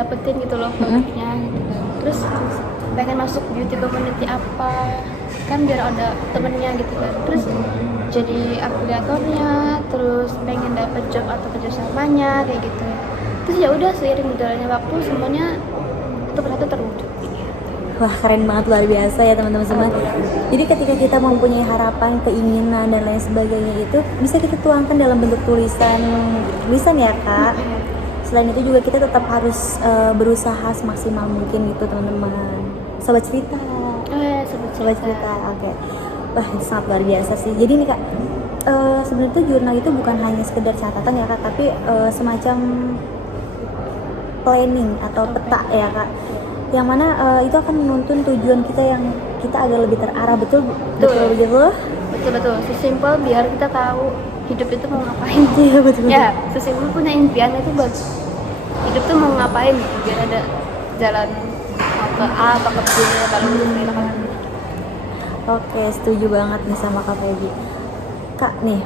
dapetin gitu loh produknya gitu kan. Terus pengen masuk beauty community apa kan biar ada temennya gitu kan. Terus jadi afiliatornya, terus pengen dapet job atau kerjasamanya kayak gitu. Terus ya udah seiring berjalannya waktu semuanya itu persatu terwujud. Wah, keren banget, luar biasa ya teman-teman semua. Jadi ketika kita mempunyai harapan, keinginan dan lain sebagainya itu bisa kita tuangkan dalam bentuk tulisan ya kak. Selain itu juga kita tetap harus berusaha semaksimal mungkin gitu teman-teman. Sobat cerita. Sobat cerita. Oke. Wah, itu sangat luar biasa sih. Jadi nih kak, sebenarnya tuh jurnal itu bukan hanya sekedar catatan ya kak, tapi semacam planning atau peta ya kak, yang mana itu akan menuntun tujuan kita yang kita agak lebih terarah. Betul. Sesimpel biar kita tahu hidup itu mau ngapain. Iya betul. Ya, sesimpel punya impian itu bagus. Hidup tuh mau ngapain gitu, biar ada jalan mau ke A apa ke B kalau udah kan. Oke, setuju banget nih sama Kak Feby. Kak nih,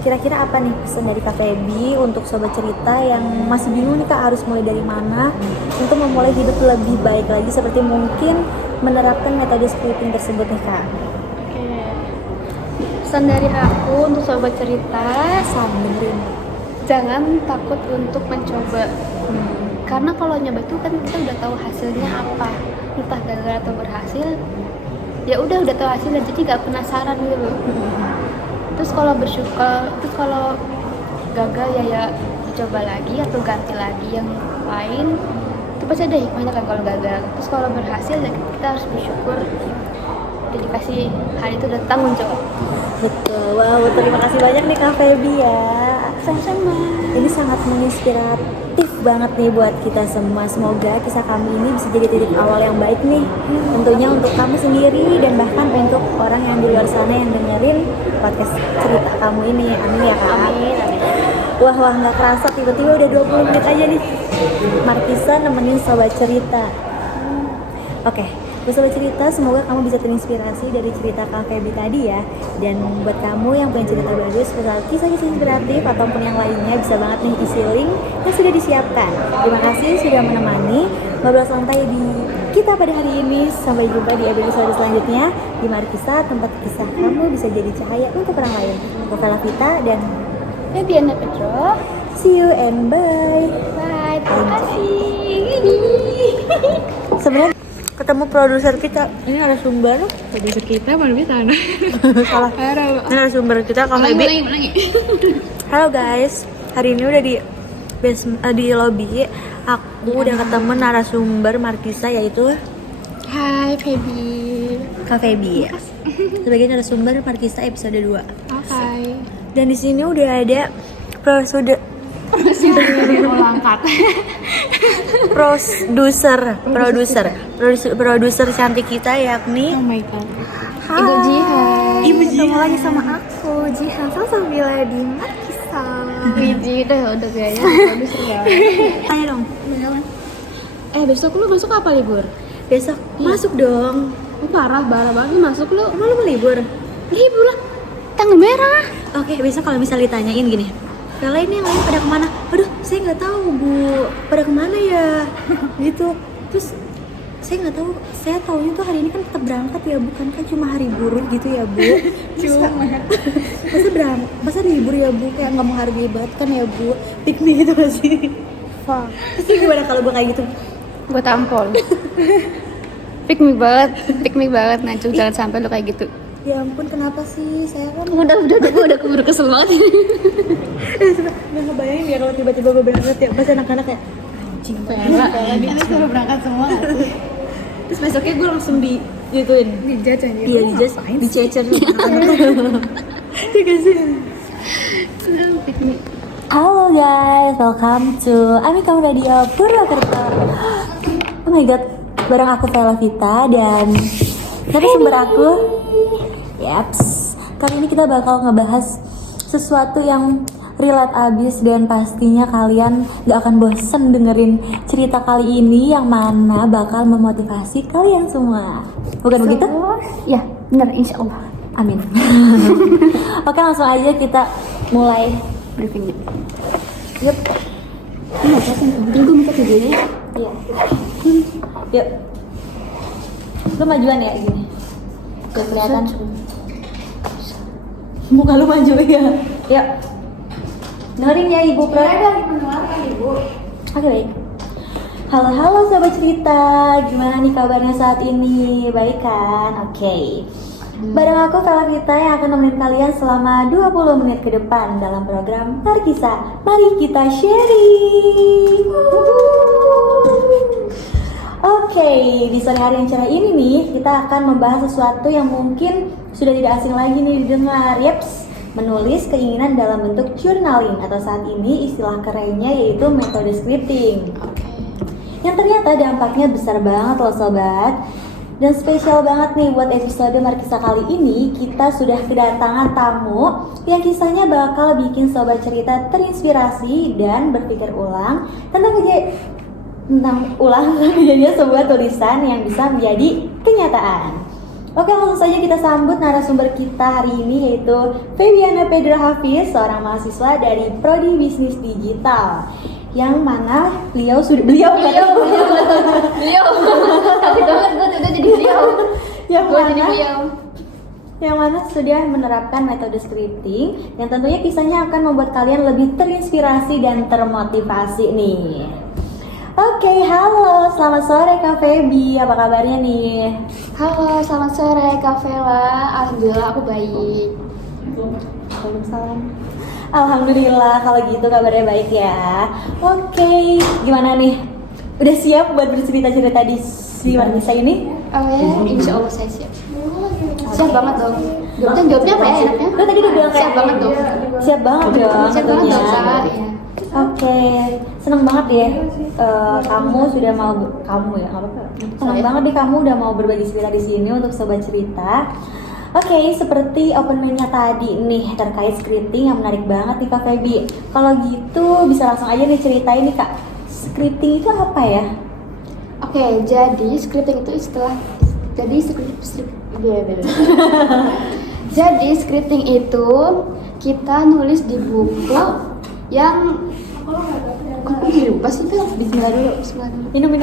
kira-kira apa nih pesan dari Kak Feby untuk sobat cerita yang masih bingung nih Kak harus mulai dari mana untuk memulai hidup lebih baik lagi, seperti mungkin menerapkan metode scripting tersebut nih Kak? Oke. Pesan dari aku untuk sobat cerita, sambil jangan takut untuk mencoba. Karena kalau nyoba itu kan kita udah tahu hasilnya apa, entah gagal atau berhasil. Ya udah tahu hasilnya, jadi gak penasaran gitu loh. Terus kalau kalau gagal ya coba lagi atau ganti lagi yang lain. Itu pasti ada hikmahnya kan kalau gagal. Terus kalau berhasil ya kita harus bersyukur. Udah dikasih hal itu udah tanggung jawab. Betul. Wow, terima kasih banyak nih Kak Feby ya. Sama-sama. Ini sangat menginspiratif banget nih buat kita semua. Semoga kisah kami ini bisa jadi titik awal yang baik nih. Tentunya untuk kamu sendiri dan bahkan untuk orang yang di luar sana yang dengerin podcast cerita kamu ini. Amin ya Kak. Amin. Wah nggak kerasa tiba-tiba udah 20 menit aja nih Markisa nemenin sobat cerita. Oke. Sobat cerita, semoga kamu bisa terinspirasi dari cerita Kak Feby tadi ya. Dan buat kamu yang punya cerita bagus, kisah-kisah inspiratif ataupun yang lainnya, bisa banget nih isi link yang sudah disiapkan. Terima kasih sudah menemani ngobrol santai di kita pada hari ini. Sampai jumpa di episode selanjutnya di Markisa, tempat kisah kamu bisa jadi cahaya untuk orang lain. Aku Vela Vita dan Febiana Petro. See you and bye. Bye. Terima kasih. Sebenarnya ketemu produser kita, ini ada sumber Produser kita mana bisa tanah. salah. Ini ada sumber kita Kak Feby. Halo guys, hari ini udah di lobby. Aku udah ketemu narasumber Markisa, yaitu Hai Feby. Kak Feby ya. Sebagai narasumber Markisa episode 2. Hai. Dan di sini udah ada produser cantik kita, yakni Oh my god. Hai. Ibu Jihan. Ibu Ketemu Jihan. lagi sama aku, Jihan Salsabila di Markisa. Wiji udah kayaknya produser ya. Tanya dong. Besok lu masuk apa libur? Besok masuk dong. Parah banget masuk lu. Emang lu mau libur? Libur lah. Tanggal merah. Oke, besok kalau misal ditanyain gini, Vela ini yang lain pada kemana? Aduh, saya nggak tahu Bu, pada kemana ya? Gitu. Terus saya nggak tahu. Saya taunya tuh hari ini kan tetap berangkat ya, bukan kan cuma hari buruh gitu ya Bu? Masa libur ya Bu? Kayak nggak menghargai banget kan ya Bu? Piknik gitu gak sih? Terus gimana kalau gue kayak gitu? Gue tampol. Pick me banget Najwa, jangan sampai lu kayak gitu. Ya ampun, kenapa sih? Saya kan Udah keburu kesel banget. nggak ngebayangin ya kalau tiba-tiba gue berangkat ya, pas anak-anak kayak anjing Vela, ini suruh berangkat semua gak sih? Terus besoknya gue langsung digituin, Dijudge aja. iya dicecer sama anak-anak. Iya gak sih? Pick me. Halo guys, welcome to Amikam Radio Purwakarta. Oh my god, bareng aku Vela Vita dan narasumber aku. Yaps, kali ini kita bakal ngebahas sesuatu yang relate abis dan pastinya kalian gak akan bosen dengerin cerita kali ini yang mana bakal memotivasi kalian semua. Bukan begitu? Ya, benar insya Allah. Amin. Oke, langsung aja kita mulai briefingnya. Yup. Ini apa sih? Tunggu minta videonya. Iya. Yuk. Lu majuan ya gini. Biar kelihatan. Muka lu maju ya. Yuk. Dengerin ya Ibu Pro. Oke baik. Halo sobat cerita, gimana nih kabarnya saat ini? Baik kan? Oke. Bareng aku Vita yang akan nemenin kalian selama 20 menit ke depan dalam program Terkisah. Mari kita sharing. Oke, di sore hari yang cerah ini nih, kita akan membahas sesuatu yang mungkin sudah tidak asing lagi nih didengar. Yeps, menulis keinginan dalam bentuk journaling atau saat ini istilah kerennya yaitu metode scripting. Yang ternyata dampaknya besar banget loh sobat. Dan spesial banget nih buat episode Markisa kali ini, kita sudah kedatangan tamu yang kisahnya bakal bikin sobat cerita terinspirasi dan berpikir ulang tentang kejadian sebuah tulisan yang bisa menjadi kenyataan. Oke, langsung saja kita sambut narasumber kita hari ini yaitu Febiana Pedra Hafiz, seorang mahasiswa dari Prodi Bisnis Digital. Yang mana beliau takut banget gue udah jadi beliau yang mana sudah menerapkan metode scripting yang tentunya kisahnya akan membuat kalian lebih terinspirasi dan termotivasi nih. Oke, halo, selamat sore Kak Febi, apa kabarnya nih? Halo, selamat sore Kak Vela. Alhamdulillah aku baik. Waalaikumsalam. Alhamdulillah kalau gitu kabarnya baik ya. Oke, gimana nih? Udah siap buat bercerita-cerita di Markisa ini? Oh ya, insya Allah saya siap. Siap banget dong. Jawabnya apa ya enaknya? Lo tadi udah bilang kayak siap banget dong. Siap banget dong. Siap banget dong, Sa. tentunya. Iya. Oke, seneng banget ya. Kamu sudah mau seneng banget deh kamu udah mau berbagi cerita di sini untuk sobat cerita. Oke, seperti openingnya tadi nih terkait scripting yang menarik banget nih Kak Febi. Kalau gitu bisa langsung aja nih ceritain nih Kak. Scripting itu apa ya? Oke, jadi scripting itu Jadi scripting itu kita nulis di buku yang aku lupa sih Kak. Bismillah dulu. Minum.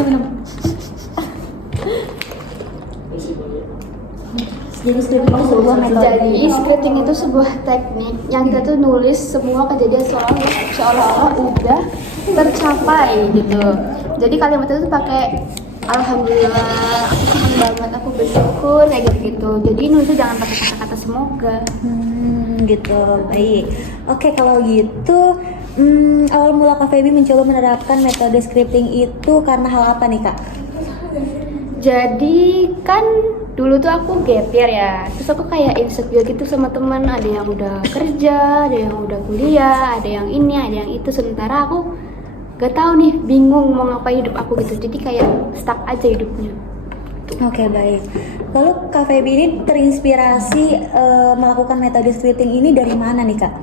Jadi scripting itu sebuah metode. Jadi scripting itu sebuah teknik yang kita tuh nulis semua kejadian seolah-olah udah tercapai gitu. Jadi kalimat itu pakai alhamdulillah, aku senang banget, aku bersyukur kayak gitu. Jadi nulisnya jangan pakai kata-kata semoga. Gitu, baik. Oke, kalau gitu awal mula Kak Febi mencoba menerapkan metode scripting itu karena hal apa nih Kak? Jadi kan dulu tuh aku gap year ya, terus aku kayak insecure gitu sama teman, ada yang udah kerja, ada yang udah kuliah, ada yang ini, ada yang itu, sementara aku gak tahu nih, bingung mau ngapain hidup aku gitu, jadi kayak stuck aja hidupnya. Oke, baik. Lalu Kak Febi ini terinspirasi melakukan metode scripting ini dari mana nih Kak?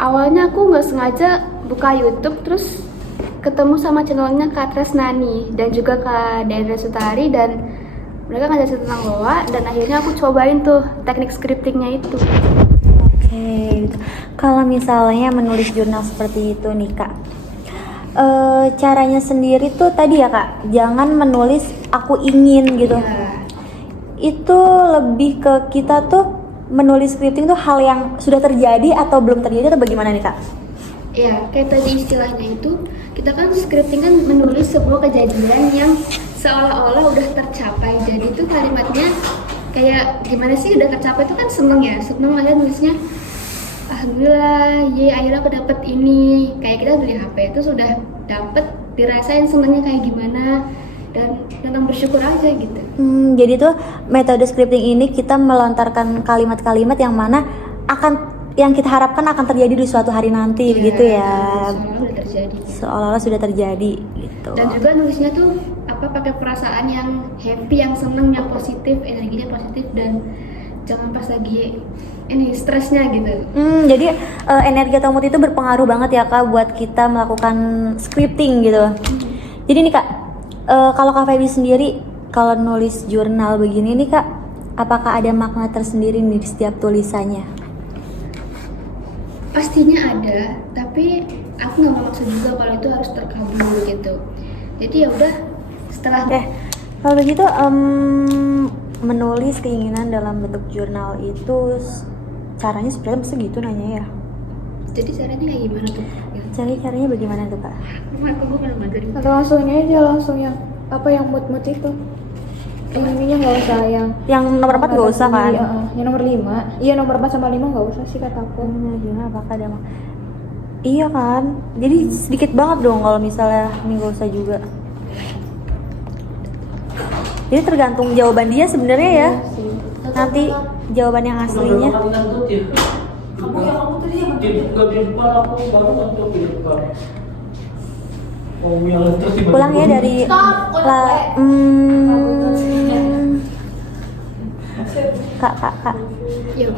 Awalnya aku nggak sengaja buka YouTube, terus ketemu sama channelnya Kak Tresnani dan juga Kak Dendra Sutari, dan mereka ngajak tentang loa, dan akhirnya aku cobain tuh teknik scriptingnya itu. Oke, kalau misalnya menulis jurnal seperti itu nih Kak, caranya sendiri tuh tadi ya Kak, jangan menulis aku ingin gitu. Ya. Itu lebih ke kita tuh menulis scripting tuh hal yang sudah terjadi atau belum terjadi atau bagaimana nih Kak? Ya, kayak tadi istilahnya itu, kita kan scripting kan menulis sebuah kejadian yang seolah-olah udah tercapai. Jadi itu kalimatnya kayak gimana sih udah tercapai itu kan seneng ya, seneng aja nulisnya alhamdulillah, ye akhirnya aku dapet ini. Kayak kita beli HP itu sudah dapet, dirasain senengnya kayak gimana, dan tentang bersyukur aja gitu. Jadi tuh metode scripting ini kita melontarkan kalimat-kalimat yang mana yang kita harapkan akan terjadi di suatu hari nanti, begitu ya. Seolah-olah sudah terjadi gitu. Dan juga nulisnya tuh pakai perasaan yang happy, yang seneng, yang positif, energinya positif, dan jangan pas lagi ini stresnya gitu. Jadi energi atau mood itu berpengaruh banget ya Kak buat kita melakukan scripting gitu. Jadi nih Kak, kalau Kak Febi sendiri kalau nulis jurnal begini nih Kak, apakah ada makna tersendiri nih di setiap tulisannya? Pastinya ada, tapi aku nggak memaksa juga kalau itu harus terkabul gitu. Jadi ya udah setelah Kalau begitu menulis keinginan dalam bentuk jurnal itu caranya sebenarnya mesti gitu nanya ya. jadi caranya kayak gimana tuh? Caranya bagaimana tuh kak? Aku belum ngajarin. Atau langsungnya aja langsung yang apa yang mood itu. Yang ininya nggak usah Yang nomor 4 gak usah kan? Yang nomor 5. Iya nomor 4 sama 5 nggak usah sih kata aku. Gimana apakah ada mah? Iya kan? Jadi sedikit banget dong kalau misalnya ini gak usah juga. Jadi tergantung jawaban dia sebenarnya ya. Nanti jawaban yang aslinya. Pulang ya dari kak. Ya.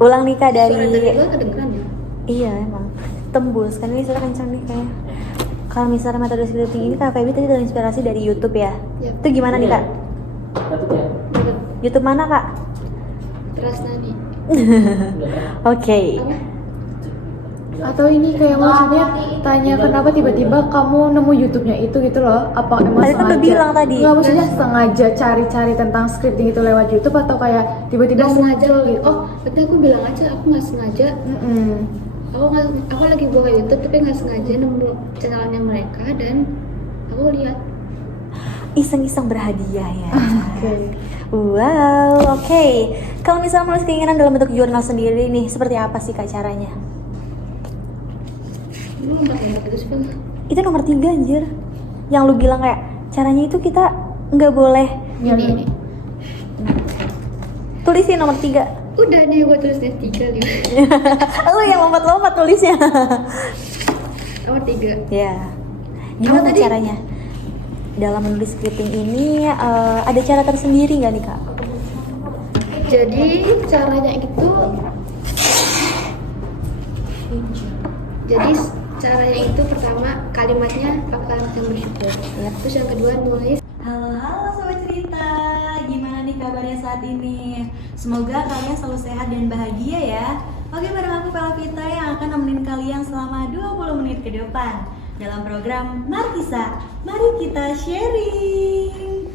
Ulang nih kak dari. Suara dari gua kedengeran ya? Iya emang tembus kan ini suara kencang nih kayaknya. Kalau misalnya metode scripting ini Kak Feby tadi terinspirasi dari YouTube ya? Ya. Itu gimana nih Kak? YouTube mana Kak? Terus nani. Oke. Atau ini kayak maksudnya tanya kenapa tiba-tiba kamu nemu YouTube-nya itu gitu loh? Apa emang Tadi kan sengaja? udah bilang tadi. Nggak, maksudnya sengaja cari-cari tentang scripting itu lewat YouTube atau kayak tiba-tiba Nggak sengaja muncul gitu? Oh, berarti aku bilang aja aku nggak sengaja. Aku lagi buka YouTube tapi nggak sengaja nemu channelnya mereka dan aku lihat. Iseng-iseng berhadiah ya. Oke. Wow, oke. Kalau misalnya menulis keinginan dalam bentuk jurnal sendiri nih, seperti apa sih Kak caranya? Lu nggak itu sih. Itu nomor 3 anjir. Yang lu bilang kayak caranya itu kita nggak boleh. Ini. Tulisin nomor 3. Udah nih gue tulis deh 3 nih. Lu yang lompat-lompat tulisnya. Nomor 3. Ya. Gimana tadi? caranya? Dalam menulis scripting ini ada cara tersendiri nggak nih Kak? Jadi caranya itu caranya itu pertama kalimatnya apa kalimat yang bersyukur. Yap. Terus yang kedua nulis. Halo sobat cerita, gimana nih kabarnya saat ini? Semoga kalian selalu sehat dan bahagia ya. Oke, bareng aku Pelavita yang akan nemenin kalian selama 20 menit ke depan dalam program Markisa. Mari kita sharing.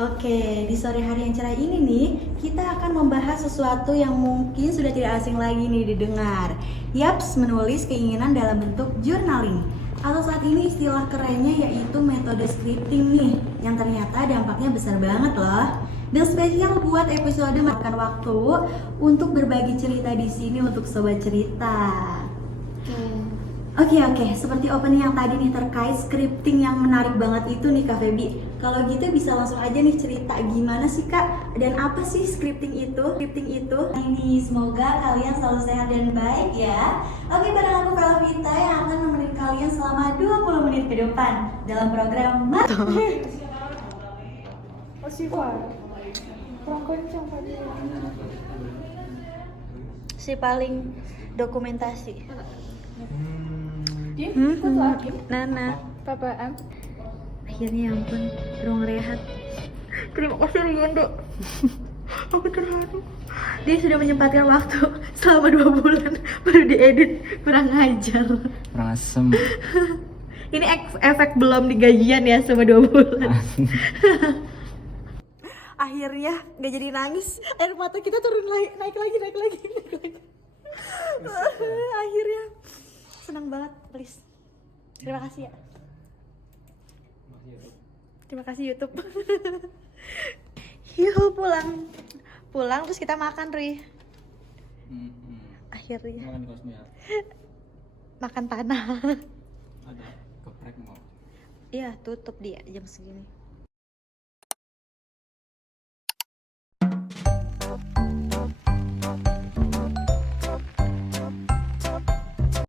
Oke, di sore hari yang cerah ini nih, kita akan membahas sesuatu yang mungkin sudah tidak asing lagi nih didengar. Yaps, menulis keinginan dalam bentuk journaling. Atau saat ini istilah kerennya yaitu metode scripting nih, yang ternyata dampaknya besar banget loh. Dan spesial buat episode makan waktu untuk berbagi cerita di sini untuk sobat cerita. Oke, seperti opening yang tadi nih terkait scripting yang menarik banget itu nih Kak Feby. Kalau gitu bisa langsung aja nih cerita gimana sih Kak dan apa sih scripting itu? Ini semoga kalian selalu sehat dan baik ya. Oke, bareng aku Pelavita yang akan nemenin kalian selama 20 menit ke depan dalam program si paling dokumentasi. Ikut lagi. Nana. PPM. Akhirnya ya ampun, ruang rehat. Terima kasih Riondo. Aku terharu. Dia sudah menyempatkan waktu selama 2 bulan baru diedit. Kurang ajar. Kurang asem. Ini efek belum digajian ya selama 2 bulan. Akhirnya gak jadi nangis. Air mata kita turun naik lagi. Akhirnya senang banget, please. Terima kasih ya. Terima kasih YouTube. Yuk pulang terus kita makan Ri. Akhirnya Makan kosnya. makan tanah. Ada geprek mau. Iya tutup dia jam segini.